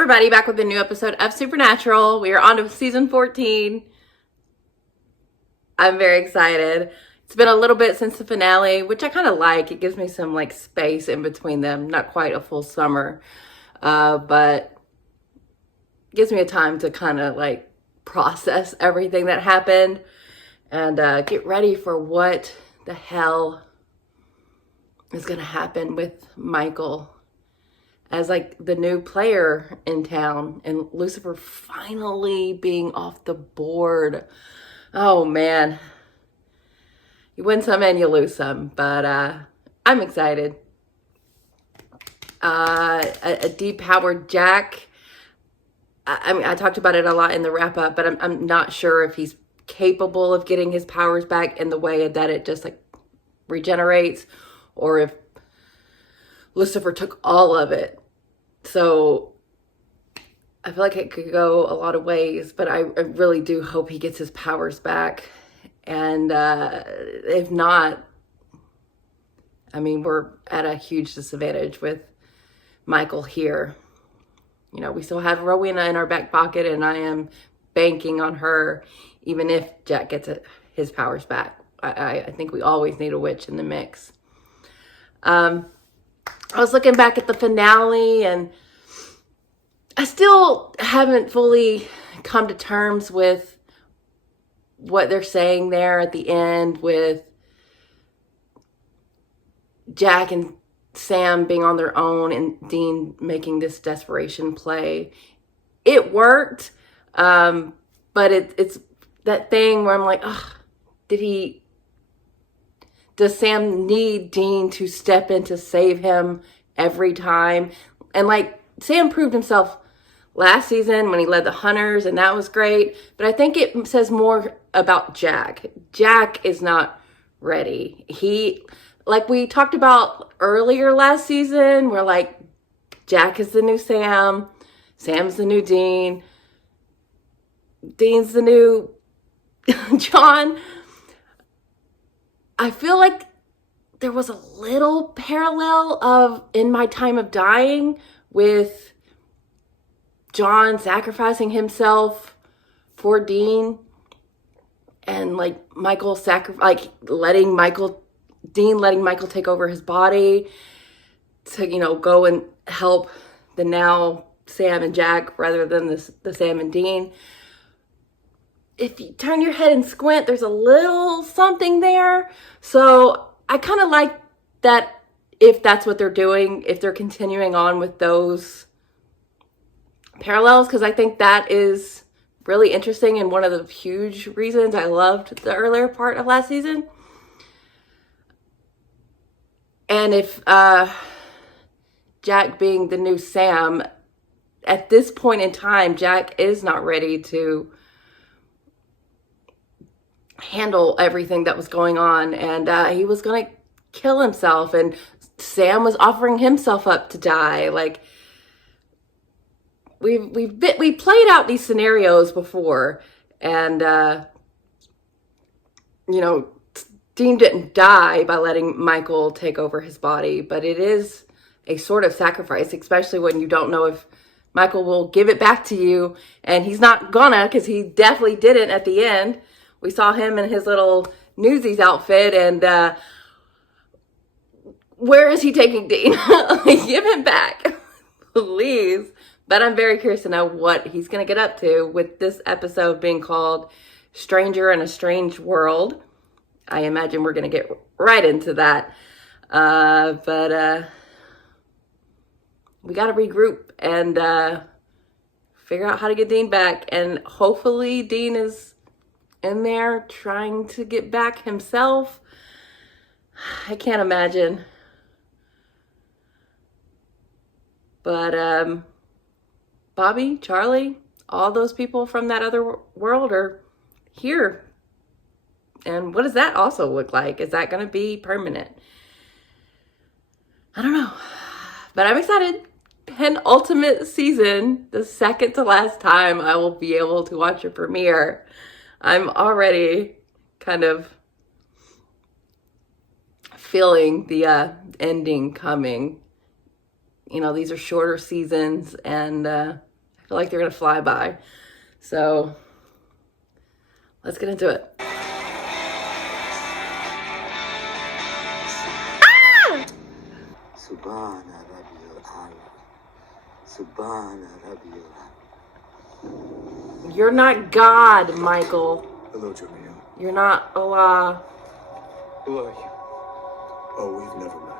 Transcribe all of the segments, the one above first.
everybody, back with a new episode of Supernatural. We are on to season 14. I'm very excited. It's been a little bit since the finale, which I kind of like. It gives me some space in between them. Not quite a full summer, but gives me a time to kind of process everything that happened and get ready for what the hell is going to happen with Michael as the new player in town, and Lucifer finally being off the board. Oh man, you win some and you lose some, but I'm excited. A depowered Jack. I mean, I talked about it a lot in the wrap up, but I'm not sure if he's capable of getting his powers back in the way that it just regenerates, or if Lucifer took all of it. So I feel like it could go a lot of ways, but I really do hope he gets his powers back. And if not, I mean, we're at a huge disadvantage with Michael here. You know, we still have Rowena in our back pocket, and I am banking on her, even if Jack gets his powers back. I think we always need a witch in the mix. I was looking back at the finale, and I still haven't fully come to terms with what they're saying there at the end with Jack and Sam being on their own and Dean making this desperation play. It worked, but it's that thing where I'm like, oh, does Sam need Dean to step in to save him every time? And Sam proved himself last season when he led the Hunters, and that was great. But I think it says more about Jack. Jack is not ready. Like we talked about earlier last season, where Jack is the new Sam, Sam's the new Dean, Dean's the new John. I feel like there was a little parallel of In My Time of Dying with John sacrificing himself for Dean, and Michael letting Michael take over his body to, go and help the now Sam and Jack rather than the Sam and Dean. If you turn your head and squint, there's a little something there. So I kind of like that if that's what they're doing, if they're continuing on with those parallels, because I think that is really interesting and one of the huge reasons I loved the earlier part of last season. And if Jack being the new Sam, at this point in time, Jack is not ready to handle everything that was going on, and he was gonna kill himself, and Sam was offering himself up to die. We played out these scenarios before, and Dean didn't die by letting Michael take over his body, but it is a sort of sacrifice, especially when you don't know if Michael will give it back to you, and he's not gonna, because he definitely didn't at the end. We saw him in his little Newsies outfit, and where is he taking Dean? Give him back, please. But I'm very curious to know what he's going to get up to with this episode being called Stranger in a Strange World. I imagine we're going to get right into that. But we got to regroup and figure out how to get Dean back. And hopefully Dean is in there trying to get back himself. I can't imagine. But Bobby, Charlie, all those people from that other world are here. And what does that also look like? Is that going to be permanent? I don't know. But I'm excited. Penultimate season, the second to last time I will be able to watch a premiere. I'm already kind of feeling the ending coming. You know, these are shorter seasons, and feel like they're gonna fly by. So let's get into it. Subhana Rabbil Ala. Subhana Rabbil Ala. You're not God, Michael. Hello, Jamil. You're not Allah. Who are you? Oh, we've never met.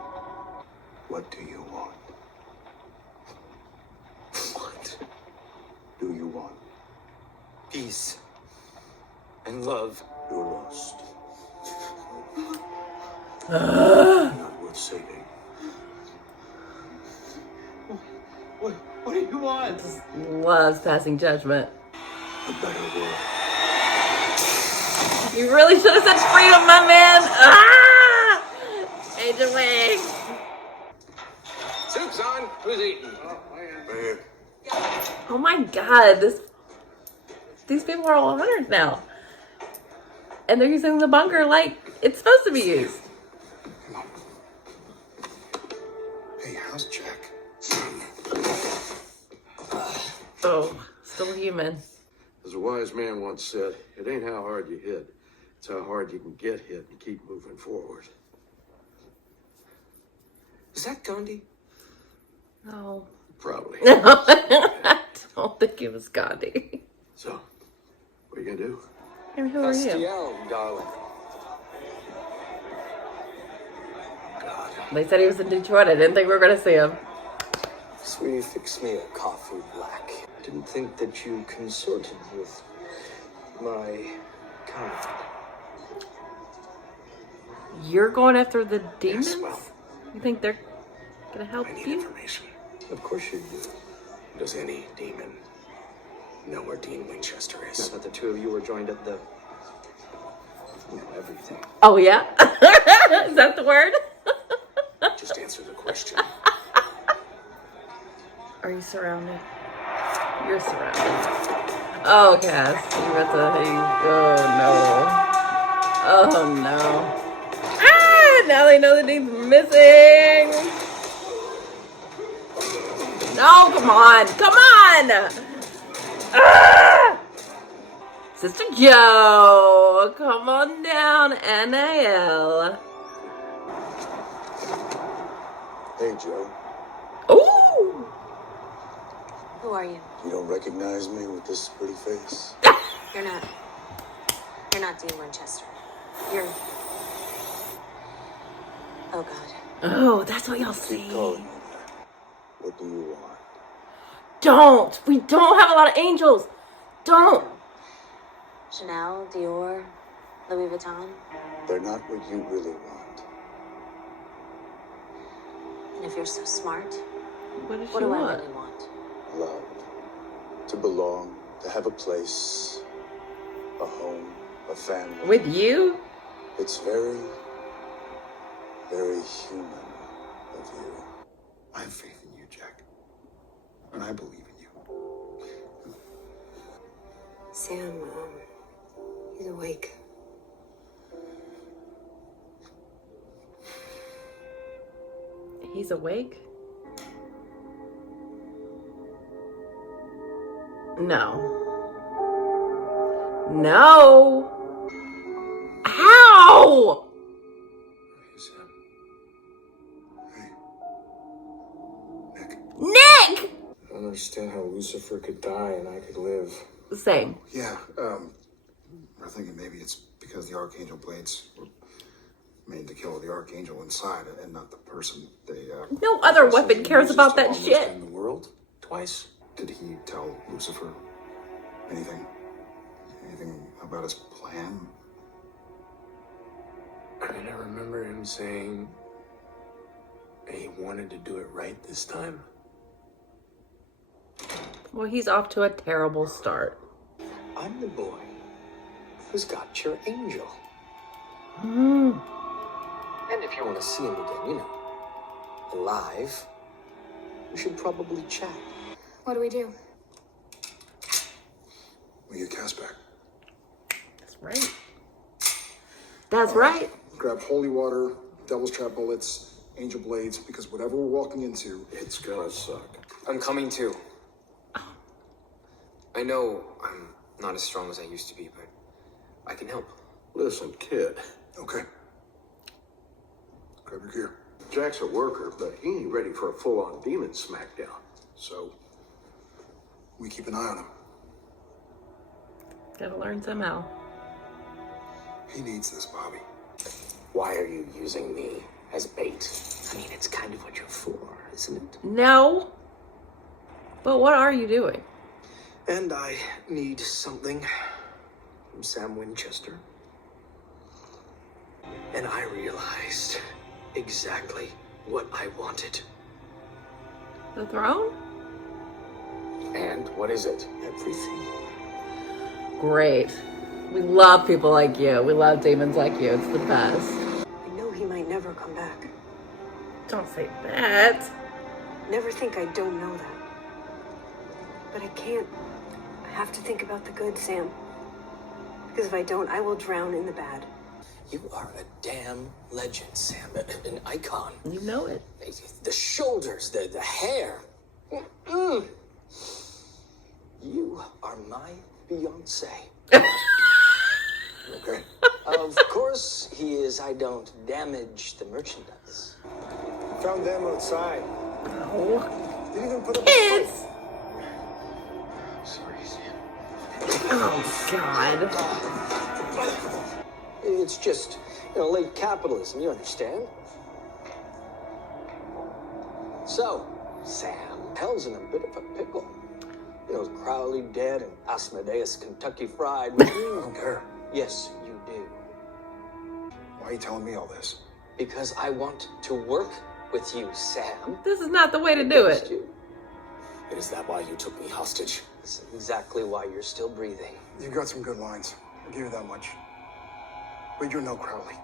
What do you want? What do you want? Peace and love. You're lost. Not worth saving. What do you want? Loves passing judgment. A better world. You really should have said freedom, my man. Ah! Agent Wing. Soup's on. Who's eating? Man, Oh my God, these people are all hunters now, and they're using the bunker like it's supposed to be used. come on. Hey, how's Jack? Oh, still human. As a wise man once said, it ain't how hard you hit. It's how hard you can get hit and keep moving forward. Is that Gandhi? No, Probably. I don't think it was Gandhi. So, what are you gonna do? And who are you? Castiel, darling. God. They said he was in Detroit. I didn't think we were gonna see him. Sweetie, fix me a coffee black. Didn't think that you consorted with my kind. You're going after the demons? Yes, well, You think they're gonna help I need you? information. Of course you do. Does any demon know where Dean Winchester is? That the two of you were joined at the... You know, everything. Oh yeah, is that the word? Just answer the question. Are you surrounded? You're surrounded. Oh, Cass, you about to. Oh no. Oh no. Ah! Now they know that he's missing. No, come on, come on. Ah! Sister Joe, come on down, NAL. Hey, Joe. Ooh. Who are you? You don't recognize me with this pretty face? You're not Dean Winchester. You're... Oh, God. Oh, that's what y'all Keep see. calling me that. What do you want? Don't. We don't have a lot of angels. Don't. Chanel, Dior, Louis Vuitton. They're not what you really want. And if you're so smart, What does what she do I want? really want? Love. To belong. To have a place. A home. A family. With you? It's very, very human of you. I have faith in you, Jack. And I believe in you. Sam, he's awake. He's awake? No. No. How? Hey, Sam. Hey. Nick. Nick! I don't understand how Lucifer could die and I could live. Same. Yeah, we're thinking maybe it's because the Archangel blades were made to kill the Archangel inside and not the person. They, No other So weapon he cares uses about to that almost shit. end the world twice. Did he tell Lucifer anything? Anything about his plan? I mean, I remember him saying he wanted to do it right this time. Well, he's off to a terrible start. I'm the boy who's got your angel. Hmm. And if you want to see him again, you know, alive, we should probably chat. What do we do? We get Cass back. That's right. That's right. Grab holy water, devil's trap bullets, angel blades, because whatever we're walking into, It's gonna suck. I'm coming too. I know I'm not as strong as I used to be, but I can help. Listen, kid. Okay. Grab your gear. Jack's a worker, but he ain't ready for a full-on demon smackdown. So, we keep an eye on him. Gotta learn somehow. He needs this, Bobby. Why are you using me as bait? I mean, it's kind of what you're for, isn't it? No. But what are you doing? And I need something from Sam Winchester. And I realized exactly what I wanted. The throne? And what is it? Everything. Great. We love people like you. We love demons like you. It's the best. I know he might never come back. Don't say that. Never think I don't know that. But I can't. I have to think about the good, Sam. Because if I don't, I will drown in the bad. You are a damn legend, Sam. An icon. You know it. The shoulders, the hair. Mm-mm. You are my Beyonce. Okay. Of course he is. I don't damage the merchandise. Found them outside. Oh. Didn't even put up Kids. Sorry, Sam. Oh, God. It's just, late capitalism, you understand? So, Sam, hell's in a bit of a pickle. Crowley dead and Asmodeus Kentucky Fried. I don't care. Yes, you do. Why are you telling me all this? Because I want to work with you, Sam. This is not the way to do Against it. you. And is that why you took me hostage? That's exactly why you're still breathing. You've got some good lines. I'll give you that much. But you're no Crowley.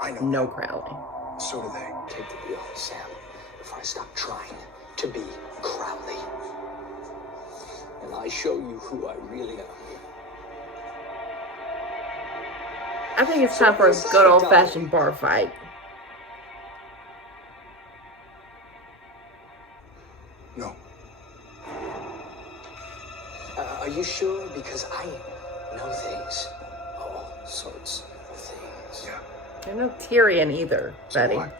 I know. No Crowley. So do they. Take the wheel, Sam, before I stop trying to be Crowley. And I show you who I really am. I think it's time for a good old-fashioned bar fight. No. Are you sure? Because I know things. All sorts of things. Yeah. There's no Tyrion either, So Betty. what? Like,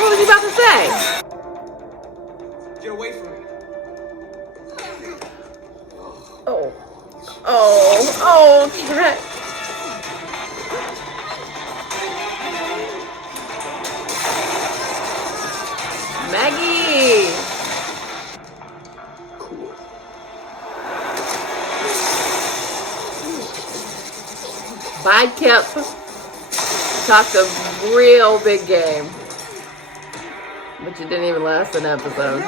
What was he about to say? Get away from me. Oh. Oh, Jack. Maggie. cool. Bye, Kip. Talked a real big game. But you didn't even last an episode.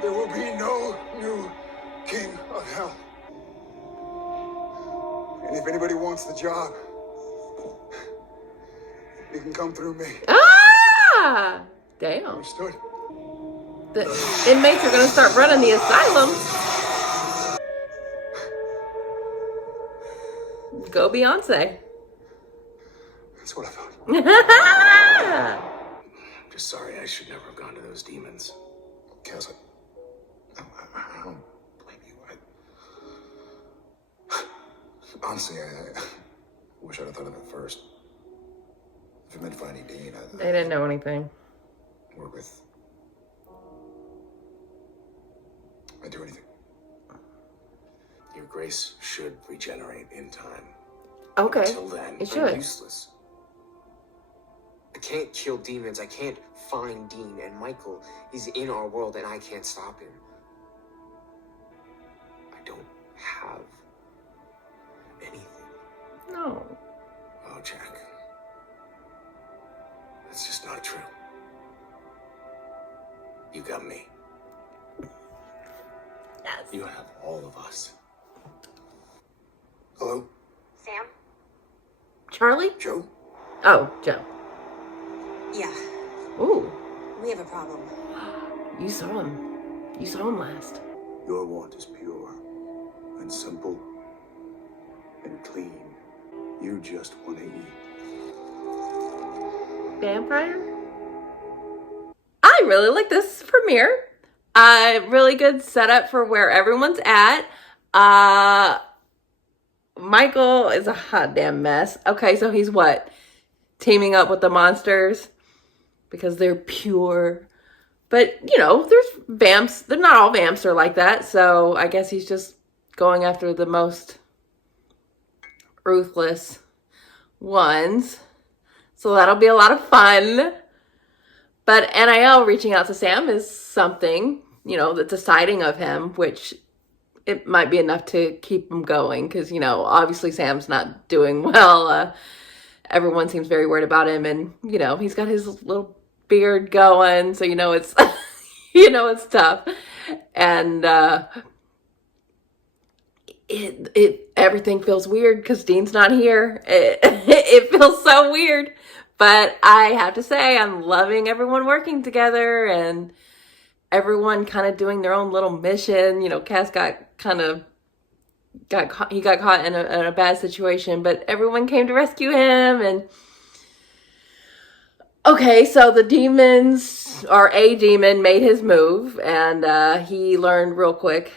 There will be no new king of hell. And if anybody wants the job, you can come through me. Ah! Damn. Understood? The inmates are gonna start running the asylum. Go Beyonce. That's what I thought. I'm just sorry. I should never have gone to those demons. Kaz, I don't blame you. Honestly, I wish I'd have thought of it first. If it meant finding Dean, They didn't know anything. work with. I'd do anything. Your grace should regenerate in time. Okay. Until then, It I'm should. useless. I can't kill demons. I can't find Dean. And Michael, he's in our world, and I can't stop him. I don't have anything. No. Oh, Jack. That's just not true. You got me. Yes. You have all of us. Hello, Sam? Charlie? Joe? Oh, Joe. Yeah, Ooh. we have a problem. You saw him. You saw him last. Your want is pure and simple and clean. You just want to eat. vampire. I really like this premiere. Really good setup for where everyone's at. Michael is a hot damn mess. Okay, so he's what? Teaming up with the monsters because they're pure. But, you know, there's vamps. They're not all vamps are like that. So I guess he's just going after the most ruthless ones. So that'll be a lot of fun. But NIL reaching out to Sam is something, you know, that's a sighting of him, which it might be enough to keep him going. Because, you know, obviously Sam's not doing well. Everyone seems very worried about him. And, you know, he's got his little beard going. So, you know, it's, you know, it's tough. And everything feels weird because Dean's not here. It feels so weird. But I have to say, I'm loving everyone working together and everyone kind of doing their own little mission. You know, Cass got caught in a bad situation, but everyone came to rescue him. And okay, so the demons, or a demon, made his move, and he learned real quick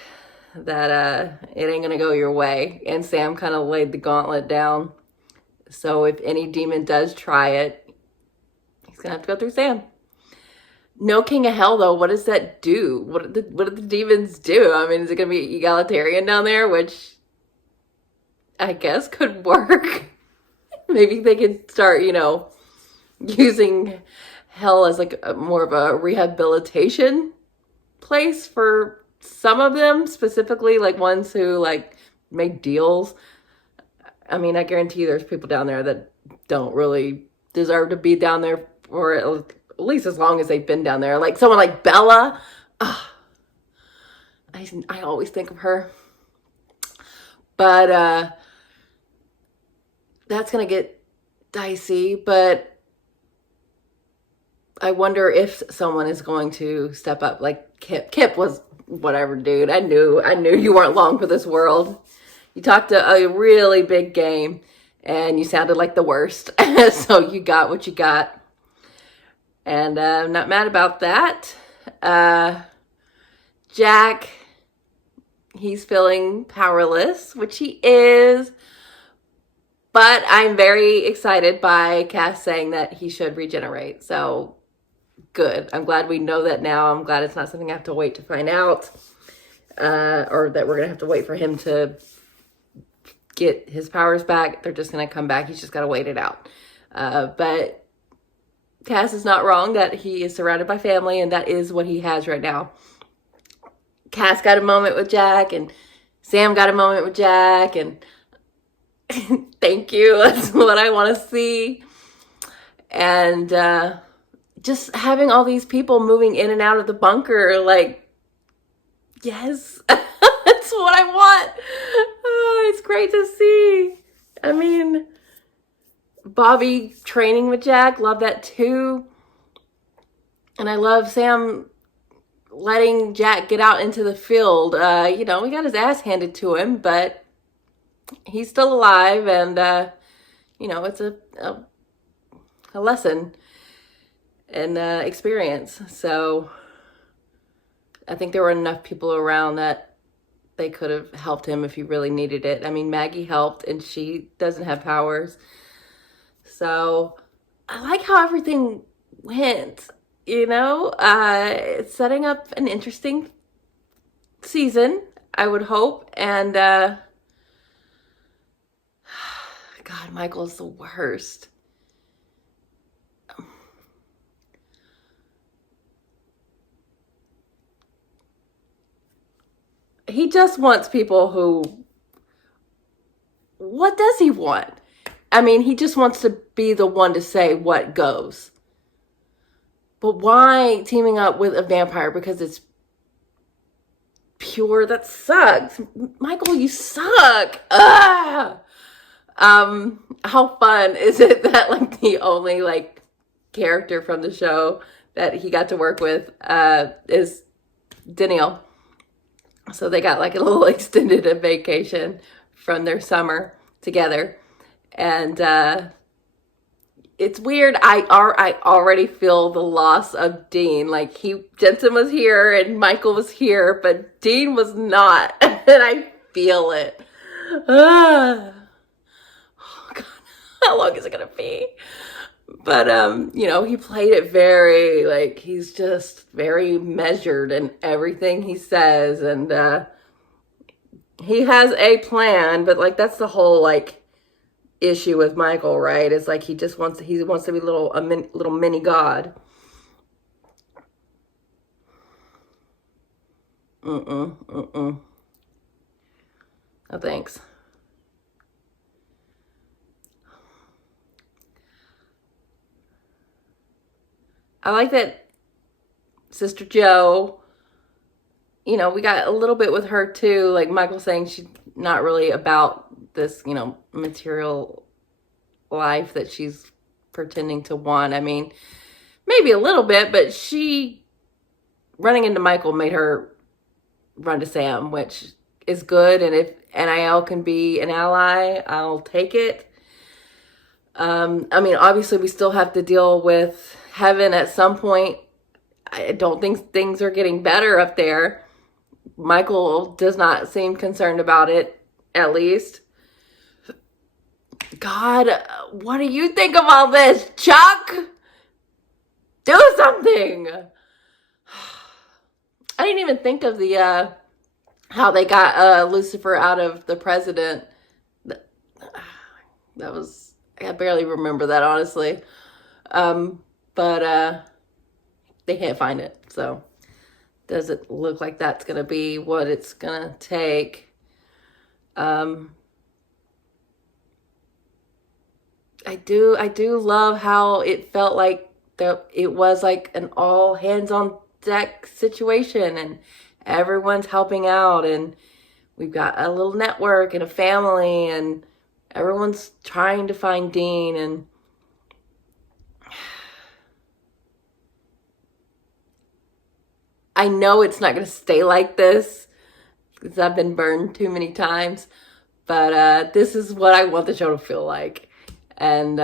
that it ain't gonna go your way. And Sam kind of laid the gauntlet down. So if any demon does try it, he's gonna have to go through Sam. No King of Hell, though. What does that do? What do the demons do? I mean, is it gonna be egalitarian down there? Which I guess could work. Maybe they could start, you know, using hell as like more of a rehabilitation place for some of them, specifically like ones who like make deals. I mean, I guarantee there's people down there that don't really deserve to be down there for at least as long as they've been down there. Like someone like Bella. Oh, I always think of her. But that's going to get dicey. But I wonder if someone is going to step up. Like Kip. Kip was whatever, dude. I knew you weren't long for this world. You talked a really big game, and you sounded like the worst. So you got what you got. And I'm not mad about that. Jack, he's feeling powerless, which he is. But I'm very excited by Cass saying that he should regenerate. So good. I'm glad we know that now. I'm glad it's not something I have to wait to find out. Or that we're going to have to wait for him to get his powers back. They're just going to come back. He's just got to wait it out. But Cass is not wrong that he is surrounded by family, and that is what he has right now. Cass got a moment with Jack, and Sam got a moment with Jack, and thank you. That's what I want to see. And just having all these people moving in and out of the bunker, like, yes, that's what I want. Oh, it's great to see. I mean, Bobby training with Jack, love that too. And I love Sam letting Jack get out into the field. You know, he got his ass handed to him, but he's still alive, and you know, it's a lesson and experience. So I think there were enough people around that they could have helped him if he really needed it. I mean, Maggie helped, and she doesn't have powers. So I like how everything went, you know. It's setting up an interesting season, I would hope. And God, Michael's the worst. He just wants people who... What does he want? I mean, he just wants to be the one to say what goes. But why teaming up with a vampire? Because it's pure? That sucks. Michael, you suck. Ugh. How fun is it that like the only like character from the show that he got to work with is Danielle. So they got like a little extended vacation from their summer together. And it's weird. I already feel the loss of Dean. Like, Jensen was here and Michael was here, but Dean was not. And I feel it. Oh God, how long is it gonna be? But he played it very, like, he's just very measured in everything he says, and he has a plan, but like that's the whole like issue with Michael, right? It's like he wants to be a little mini god. No thanks. I like that Sister Joe, we got a little bit with her too, like Michael saying she's not really about this, material life that she's pretending to want. I mean, maybe a little bit, but she running into Michael made her run to Sam, which is good. And if NIL can be an ally, I'll take it. I mean, obviously we still have to deal with Heaven at some point. I don't think things are getting better up there. Michael does not seem concerned about it, at least. God, what do you think of all this, Chuck? Do something. I didn't even think of the how they got Lucifer out of the president. That was, I barely remember that, honestly. But they can't find it, so does it look like that's gonna be what it's gonna take? I do love how it felt like it was like an all hands on deck situation, and everyone's helping out, and we've got a little network and a family, and everyone's trying to find Dean. And I know it's not going to stay like this because I've been burned too many times, but this is what I want the show to feel like. And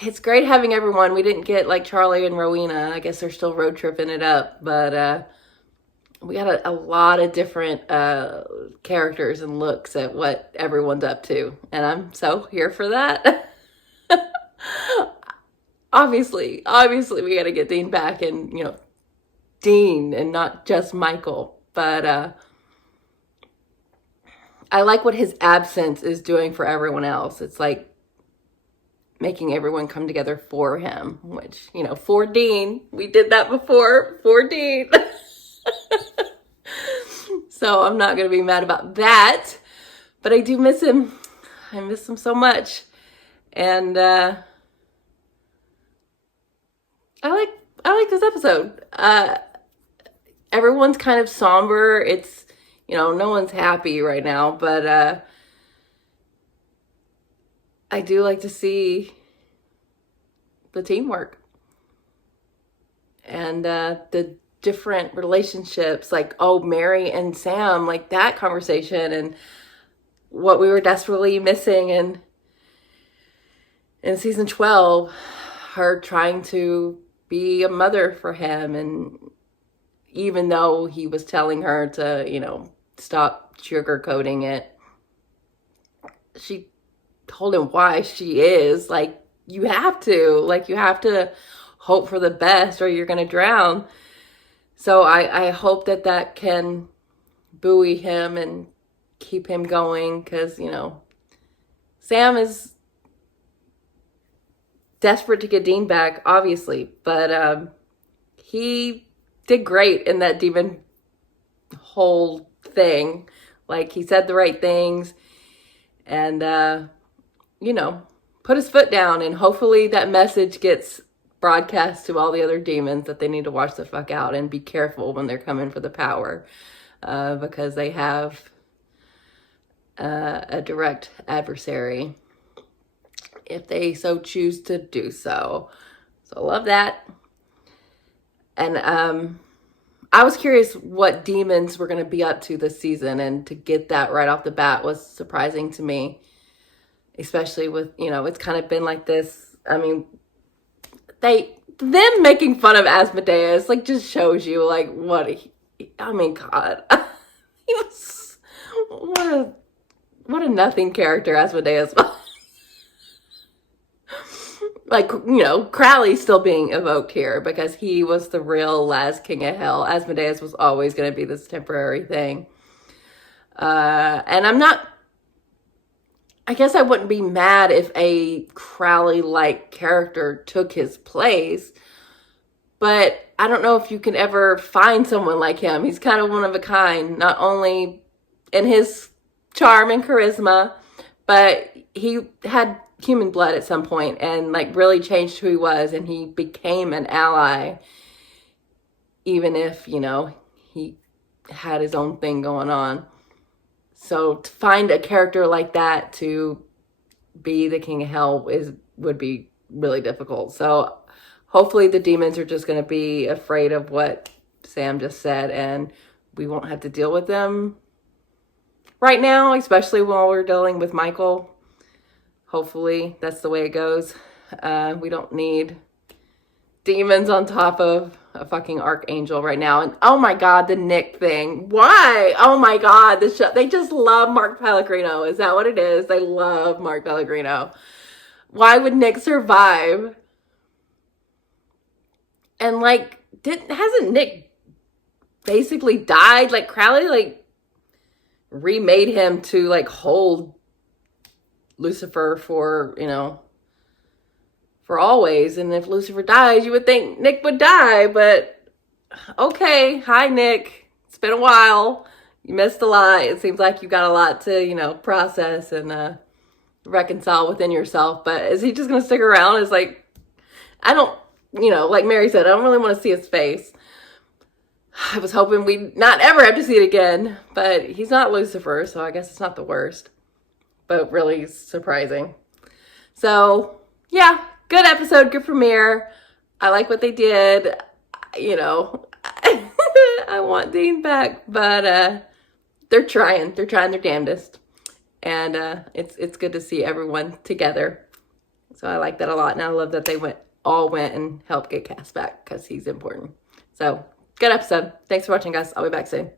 it's great having everyone. We didn't get like Charlie and Rowena. I guess they're still road tripping it up, but we got a lot of different characters and looks at what everyone's up to, and I'm so here for that. Obviously we got to get Dean back, and Dean and not just Michael. But I like what his absence is doing for everyone else. It's like making everyone come together for him, which, for Dean. We did that before for Dean. So I'm not going to be mad about that. But I do miss him. I miss him so much. And I like this episode. Everyone's kind of somber. It's, no one's happy right now, but I do like to see the teamwork and the different relationships, like, Mary and Sam, like that conversation, and what we were desperately missing in season 12, her trying to be a mother for him. And even though he was telling her to, stop sugarcoating it, she told him why she is. Like, you have to hope for the best or you're going to drown. So I hope that can buoy him and keep him going, because, Sam is desperate to get Dean back, obviously, but he did great in that demon whole thing. Like, he said the right things and, put his foot down, and hopefully that message gets broadcast to all the other demons that they need to watch the fuck out and be careful when they're coming for the power, because they have a direct adversary if they so choose to do so. So I love that. And I was curious what demons were going to be up to this season, and to get that right off the bat was surprising to me. especially with, you know, it's kind of been like this. I mean, them making fun of Asmodeus, like, just shows you, like, I mean, God. He was, what a nothing character Asmodeus was. Like, you know, Crowley's still being evoked here because he was the real last king of hell. Asmodeus was always going to be this temporary thing. And I guess I wouldn't be mad if a Crowley-like character took his place, but I don't know if you can ever find someone like him. He's kind of one of a kind, not only in his charm and charisma, but he had human blood at some point and like really changed who he was, and he became an ally, even if, you know, he had his own thing going on. So to find a character like that to be the king of hell would be really difficult. So hopefully the demons are just going to be afraid of what Sam just said, and we won't have to deal with them right now, especially while we're dealing with Michael. Hopefully that's the way it goes. We don't need demons on top of a fucking archangel right now. And oh my God, the Nick thing. Why? Oh my God, the show. They just love Mark Pellegrino. Is that what it is? They love Mark Pellegrino. Why would Nick survive? And like, hasn't Nick basically died? Like Crowley like remade him to like hold Lucifer for, you know, for always. And if Lucifer dies, you would think Nick would die, but okay. Hi, Nick. It's been a while. You missed a lot. It seems like you got a lot to, you know, process and reconcile within yourself. But is he just going to stick around? It's like, I don't, you know, like Mary said, I don't really want to see his face. I was hoping we'd not ever have to see it again, but he's not Lucifer, so I guess it's not the worst, but really surprising. So yeah, good episode, good premiere. I like what they did. You know, I want Dean back, but they're trying their damnedest, and it's good to see everyone together. So I like that a lot, and I love that they all went and helped get Cass back because he's important. So good episode. Thanks for watching, guys. I'll be back soon.